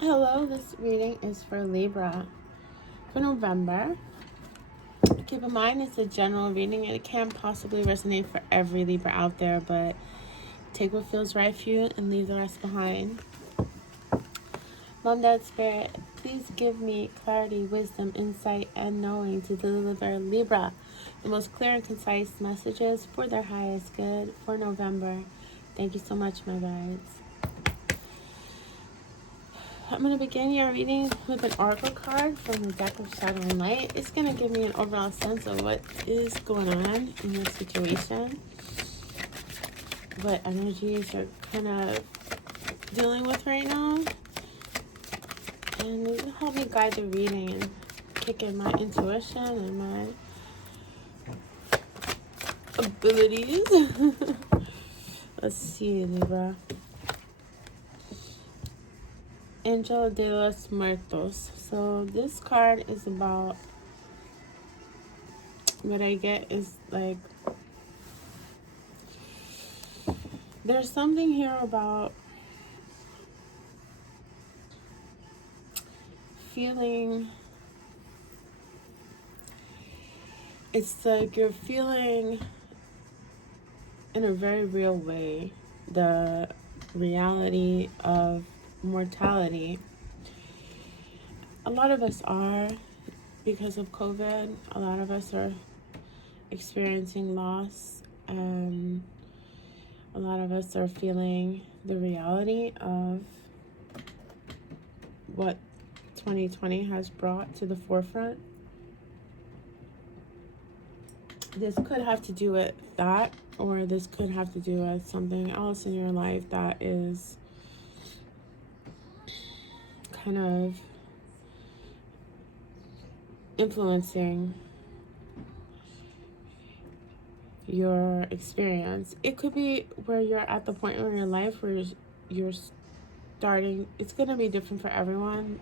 Hello, this reading is for Libra for November. Keep in mind it's a general reading and it can't possibly resonate for every Libra out there, but take what feels right for you and leave the rest behind. Mom, Dad, Spirit, please give me clarity, wisdom, insight, and knowing to deliver Libra the most clear and concise messages for their highest good for November. Thank you so much, my guides. I'm going to begin your reading with an oracle card from the deck of Shadow and Light. It's going to give me an overall sense of what is going on in your situation, what energies you're kind of dealing with right now, and it will help me guide the reading and kick in my intuition and my abilities. Let's see, Libra. Angel de los Muertos. So this card is about, what I get is like, there's something here about feeling, it's like you're feeling in a very real way the reality of mortality. A lot of us are, because of COVID, a lot of us are experiencing loss, and a lot of us are feeling the reality of what 2020 has brought to the forefront. This could have to do with that, or this could have to do with something else in your life that is kind of influencing your experience. It could be where you're at the point in your life where you're starting. It's going to be different for everyone.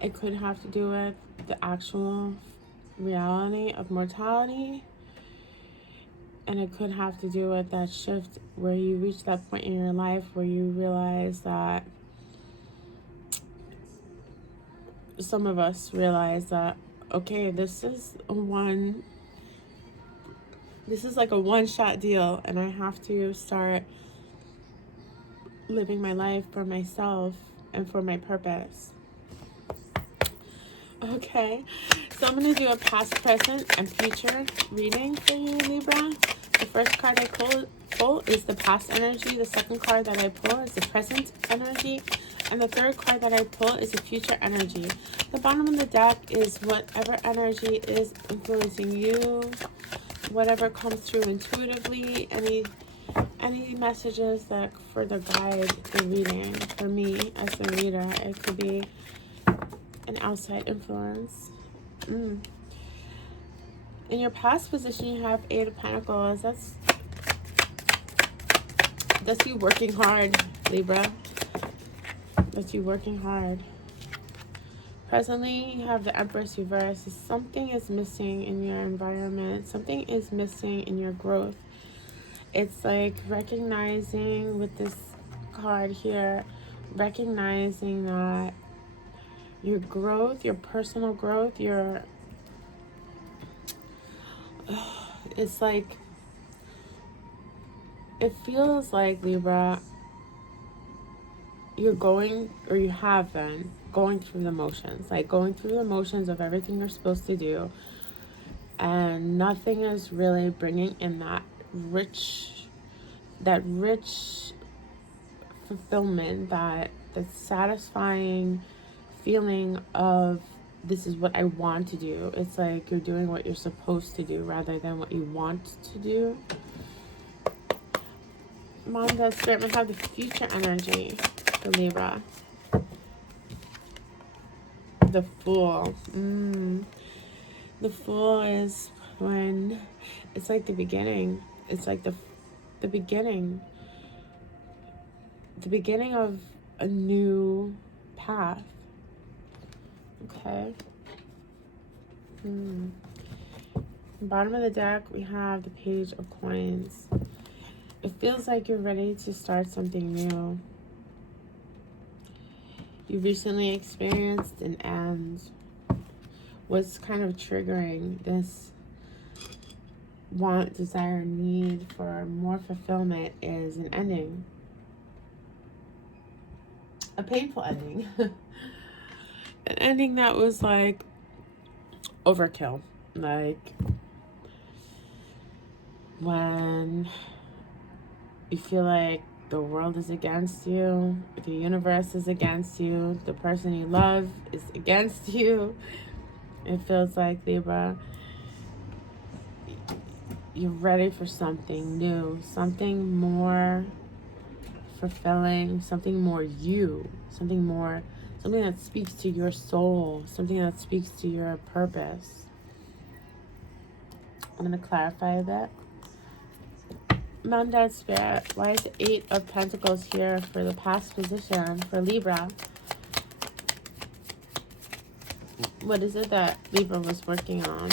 It could have to do with the actual reality of mortality, and it could have to do with that shift where you reach that point in your life where you realize that, some of us realize that, okay, this is like a one-shot deal, and I have to start living my life for myself and for my purpose. Okay, so I'm going to do a past, present, and future reading for you, Libra. The first card I pull is the past energy. The second card that I pull is the present energy. And the third card that I pull is the future energy. The bottom of the deck is whatever energy is influencing you, whatever comes through intuitively, any messages that further guide the reading. For me, as the reader, it could be an outside influence. In your past position, you have Eight of Pentacles. That's you working hard, Libra. That's you working hard. Presently, you have the Empress reversed. Something is missing in your environment. Something is missing in your growth. It's like recognizing with this card here, recognizing that your growth, your personal growth, it's like, it feels like, Libra, you're going, or you have been going through the motions, like going through the motions of everything you're supposed to do, and nothing is really bringing in that rich fulfillment, that satisfying feeling of, this is what I want to do. It's like you're doing what you're supposed to do rather than what you want to do. Mom, Dad, Spirit, might have the future energy for Libra. The Fool. The Fool is when it's like the beginning. It's like the beginning. The beginning of a new path. Okay. Bottom of the deck, we have the Page of Coins. It feels like you're ready to start something new. you recently experienced an end. What's kind of triggering this want, desire, need for more fulfillment is an ending. A painful ending. An ending that was like overkill. Like when you feel like the world is against you, the universe is against you, the person you love is against you. It feels like, Libra, you're ready for something new, something more fulfilling, something more you, something that speaks to your soul, something that speaks to your purpose. I'm going to clarify a bit. Mom, Dad, Spirit, why is the 8 of Pentacles here for the past position for Libra? What is it that Libra was working on?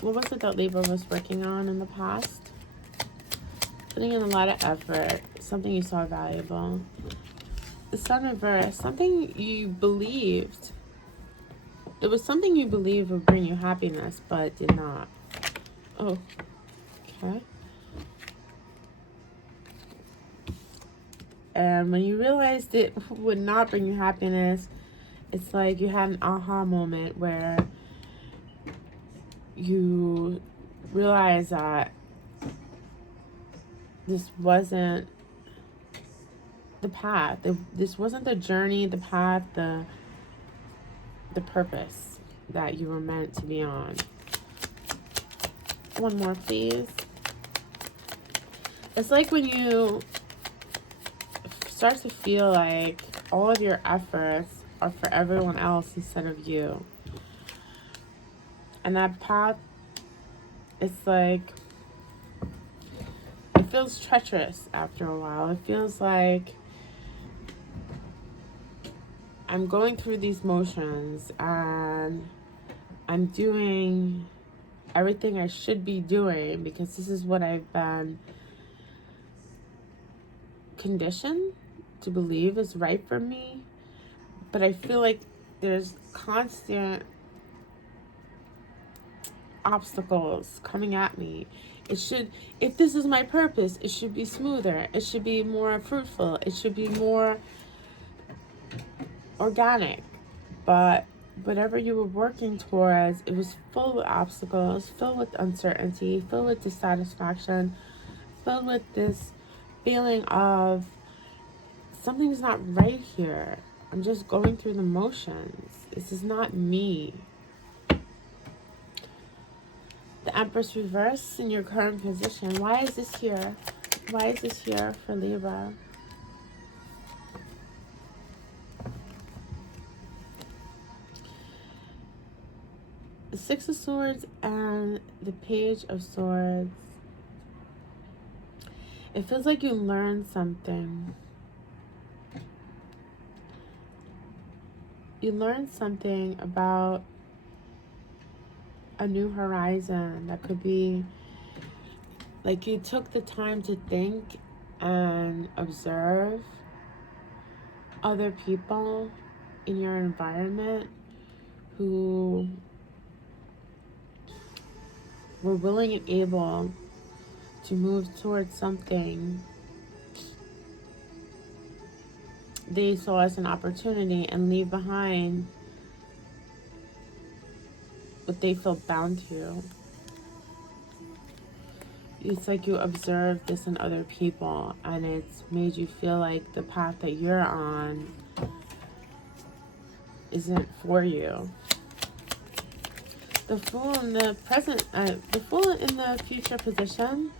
What was it that Libra was working on in the past? Putting in a lot of effort, something you saw valuable. The Sun reverse, something you believed. It was something you believed would bring you happiness, but did not. Oh, okay. And when you realized it would not bring you happiness, it's like you had an aha moment where you realize that this wasn't the path. This wasn't the journey, the path, the purpose that you were meant to be on. One more, please. It's like when you start to feel like all of your efforts are for everyone else instead of you. And that path, it's like, it feels treacherous after a while. It feels like I'm going through these motions and I'm doing everything I should be doing because this is what I've been conditioned to believe is right for me. But I feel like there's constant obstacles coming at me. It should, if this is my purpose, it should be smoother. It should be more fruitful. It should be more organic. But whatever you were working towards, it was full with obstacles, filled with uncertainty, filled with dissatisfaction, filled with this feeling of something's not right here. I'm just going through the motions. This is not me. The Empress reverse in your current position. Why is this here? Why is this here for Libra? The Six of Swords and the Page of Swords. It feels like you learned something. You learned something about a new horizon that could be like you took the time to think and observe other people in your environment who were willing and able to move towards something they saw as an opportunity and leave behind what they feel bound to. It's like you observed this in other people and it's made you feel like the path that you're on isn't for you. The Fool in the present, the Fool in the future position,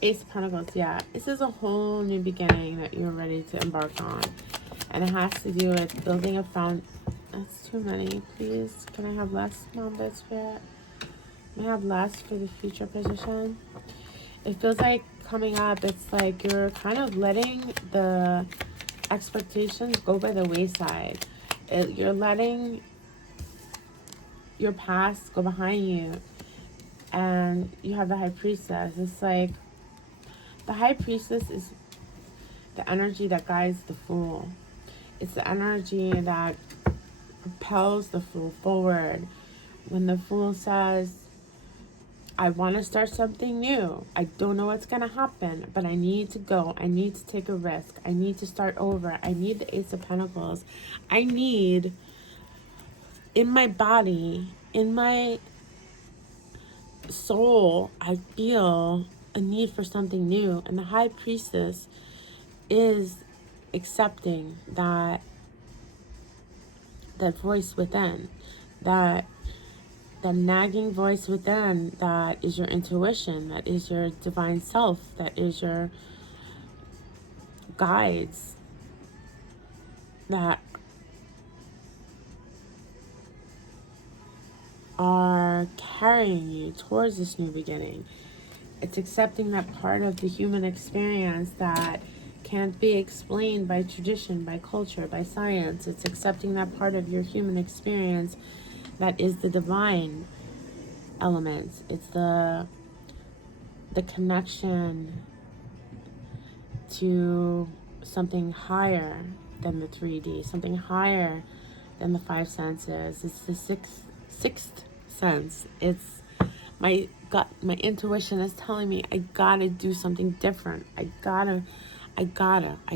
Ace of Pentacles, yeah. This is a whole new beginning that you're ready to embark on. And it has to do with building a That's too many, please. Can I have less, Mom, Dad, Spirit? Can I have less for the future position? It feels like coming up, it's like you're kind of letting the expectations go by the wayside. You're letting your past go behind you. And you have the High Priestess. It's like the High Priestess is the energy that guides the Fool. It's the energy that propels the Fool forward. When the Fool says, I want to start something new. I don't know what's going to happen, but I need to go. I need to take a risk. I need to start over. I need the Ace of Pentacles. I need, in my body, in my soul, I feel a need for something new. And the High Priestess is accepting that voice within, that nagging voice within, that is your intuition, that is your divine self, that is your guides, that are carrying you towards this new beginning. It's accepting that part of the human experience that can't be explained by tradition, by culture, by science. It's accepting that part of your human experience that is the divine elements. It's the connection to something higher than the 3D, something higher than the five senses. It's the sixth sense. It's my gut, my intuition is telling me I gotta do something different. I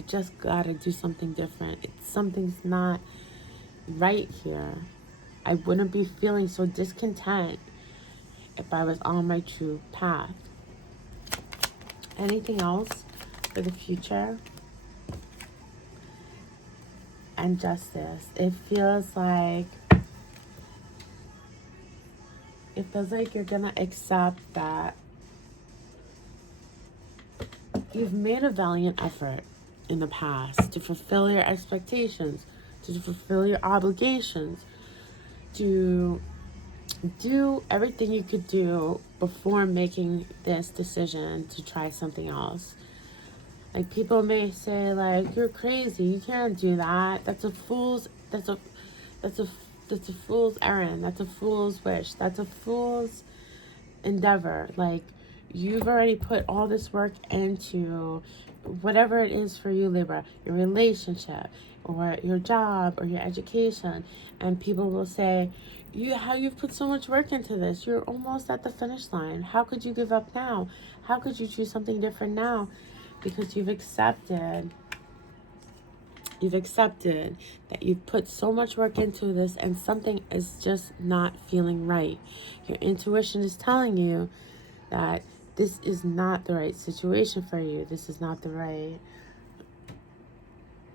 just gotta do something different. Something's not right here. I wouldn't be feeling so discontent if I was on my true path. Anything else for the future? And justice. It feels like you're gonna accept that you've made a valiant effort in the past to fulfill your expectations, to fulfill your obligations, to do everything you could do before making this decision to try something else. Like, people may say, like, you're crazy, you can't do that. That's a fool's errand. That's a fool's wish. That's a fool's endeavor. Like, you've already put all this work into whatever it is for you, Libra, your relationship or your job or your education, and people will say, you've put so much work into this. You're almost at the finish line. How could you give up now? How could you choose something different now? Because you've accepted that you've put so much work into this and something is just not feeling right. Your intuition is telling you that this is not the right situation for you. This is not the right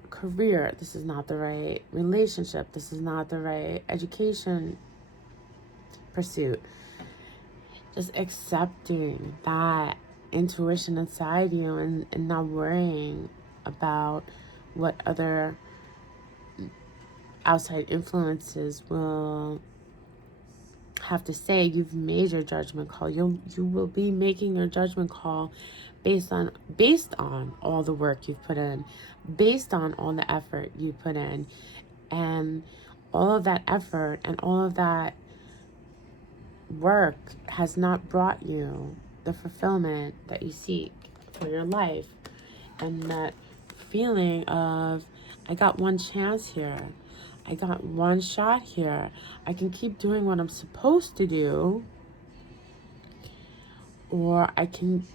career. This is not the right relationship. This is not the right education pursuit. Just accepting that intuition inside you and not worrying about what other outside influences will have to say. You've made your judgment call. You will be making your judgment call based on all the work you've put in, based on all the effort you put in, and all of that effort and all of that work has not brought you the fulfillment that you seek for your life. And that feeling of, I got one chance here, I got one shot here, I can keep doing what I'm supposed to do, or I can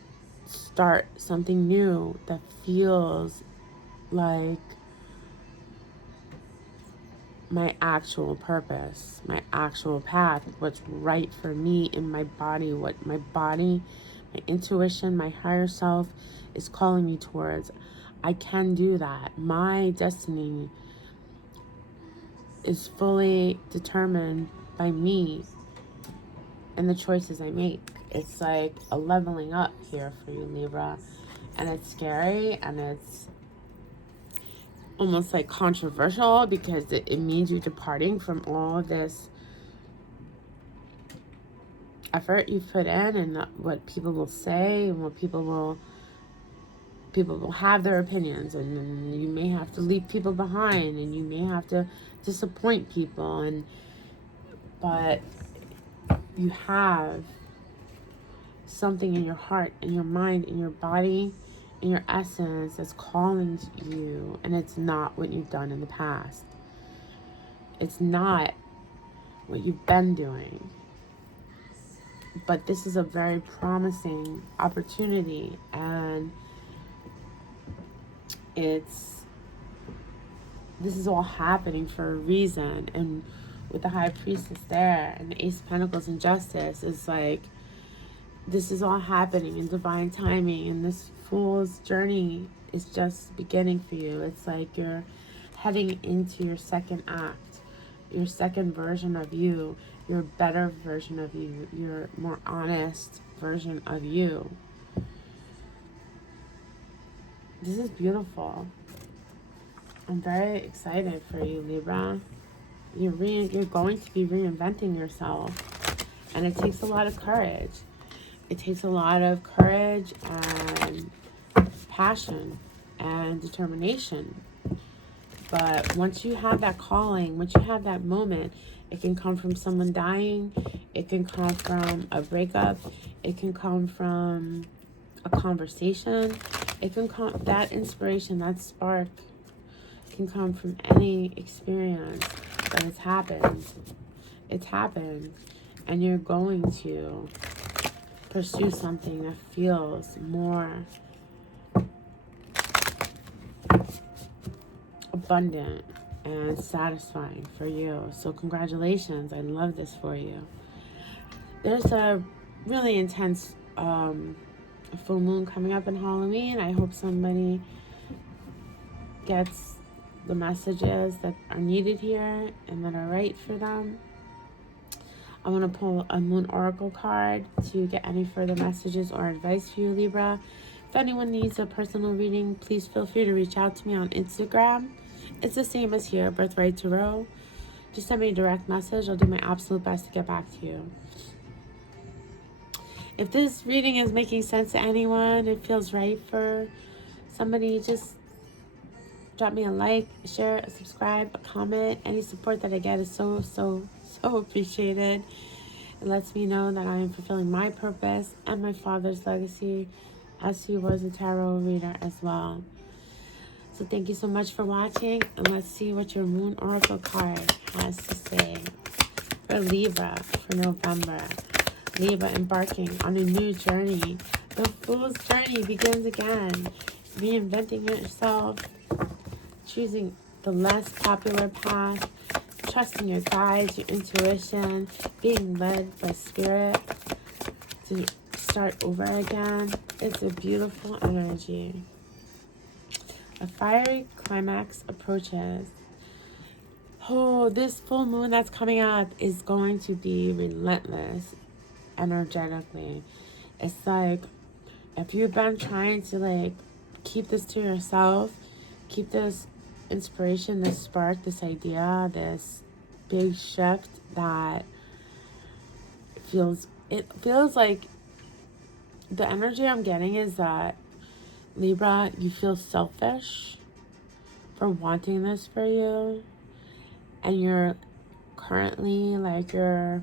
start something new that feels like my actual purpose, my actual path, what's right for me in my body, what my body, my intuition, my higher self is calling me towards. I can do that. My destiny is fully determined by me and the choices I make. It's like a leveling up here for you, Libra. And it's scary, and it's almost like controversial, because it means you're departing from all of this effort you've put in, and what people will say, and what people will have their opinions, and you may have to leave people behind, and you may have to disappoint people, but you have something in your heart, in your mind, in your body, your essence that's calling you, and it's not what you've done in the past. It's not what you've been doing. But this is a very promising opportunity, and this is all happening for a reason. And with the High Priestess there and the Ace of Pentacles and Justice, it's like this is all happening in divine timing, and this Fool's journey is just beginning for you. It's like you're heading into your second act, your second version of you, your better version of you, your more honest version of you. This is beautiful. I'm very excited for you, Libra. You're going to be reinventing yourself, and it takes a lot of courage. It takes a lot of courage and passion and determination. But once you have that calling, once you have that moment, it can come from someone dying. It can come from a breakup. It can come from a conversation. It can come, that inspiration, that spark can come from any experience that has happened. It's happened. And you're going to pursue something that feels more abundant and satisfying for you. So congratulations. I love this for you. There's a really intense full moon coming up in Halloween. I hope somebody gets the messages that are needed here and that are right for them. I want to pull a Moon Oracle card to get any further messages or advice for you, Libra. If anyone needs a personal reading, please feel free to reach out to me on Instagram. It's the same as here, Birthright Tarot. Just send me a direct message. I'll do my absolute best to get back to you. If this reading is making sense to anyone, it feels right for somebody, just drop me a like, share, a subscribe, a comment. Any support that I get is so appreciated. It lets me know that I am fulfilling my purpose and my father's legacy, as he was a tarot reader as well. So thank you so much for watching, and let's see what your Moon Oracle card has to say for Libra for November. Libra embarking on a new journey. The Fool's journey begins again. Reinventing yourself, choosing the less popular path, trusting your guides, your intuition, being led by spirit to start over again. It's a beautiful energy. A fiery climax approaches. Oh, this full moon that's coming up is going to be relentless energetically. It's like if you've been trying to like keep this to yourself, keep this inspiration, this spark, this idea, this big shift that it feels like the energy I'm getting is that Libra, you feel selfish for wanting this for you, and you're currently like you're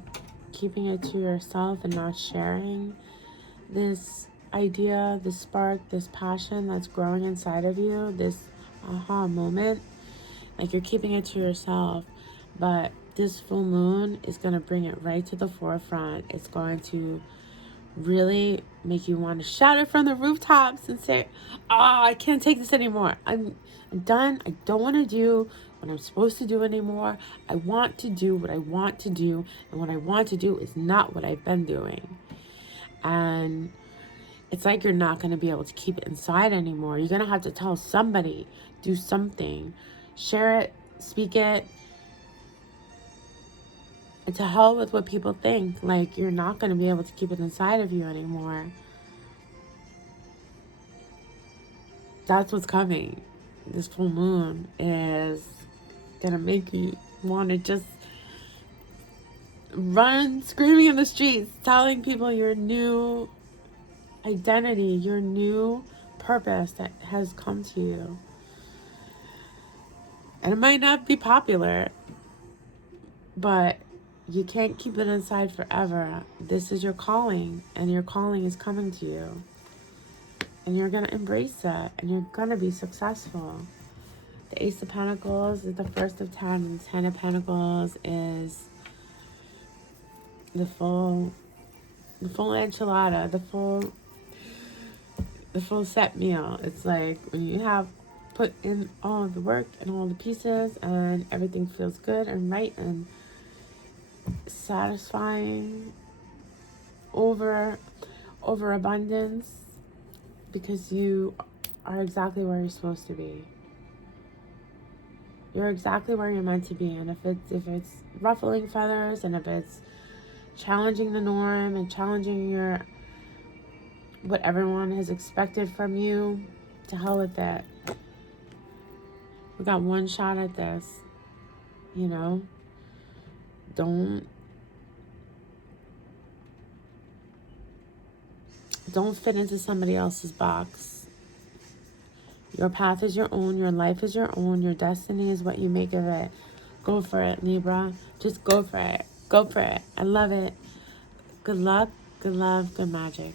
keeping it to yourself and not sharing this idea, this spark, this passion that's growing inside of you, this aha moment. Like you're keeping it to yourself, but this full moon is going to bring it right to the forefront. It's going to really make you want to shout it from the rooftops and say, I can't take this anymore. I'm done. I don't want to do what I'm supposed to do anymore. I want to do what I want to do, and what I want to do is not what I've been doing. And it's like you're not going to be able to keep it inside anymore. You're going to have to tell somebody, do something, share it, speak it. And to hell with what people think. Like, you're not going to be able to keep it inside of you anymore. That's what's coming. This full moon is going to make you want to just run screaming in the streets, telling people your new identity, your new purpose that has come to you. And it might not be popular, but you can't keep it inside forever. This is your calling, and your calling is coming to you. And you're going to embrace that. And you're going to be successful. The Ace of Pentacles is the first of 10. And the 10 of Pentacles is the full enchilada, the full set meal. It's like when you have put in all the work and all the pieces and everything feels good and right and satisfying, overabundance, because you are exactly where you're supposed to be. You're exactly where you're meant to be. And if it's ruffling feathers, and if it's challenging the norm and challenging what everyone has expected from you, to hell with that. We got one shot at this, you know. Don't fit into somebody else's box. Your path is your own. Your life is your own. Your destiny is what you make of it. Go for it, Libra. Just go for it. Go for it. I love it. Good luck, good love, good magic.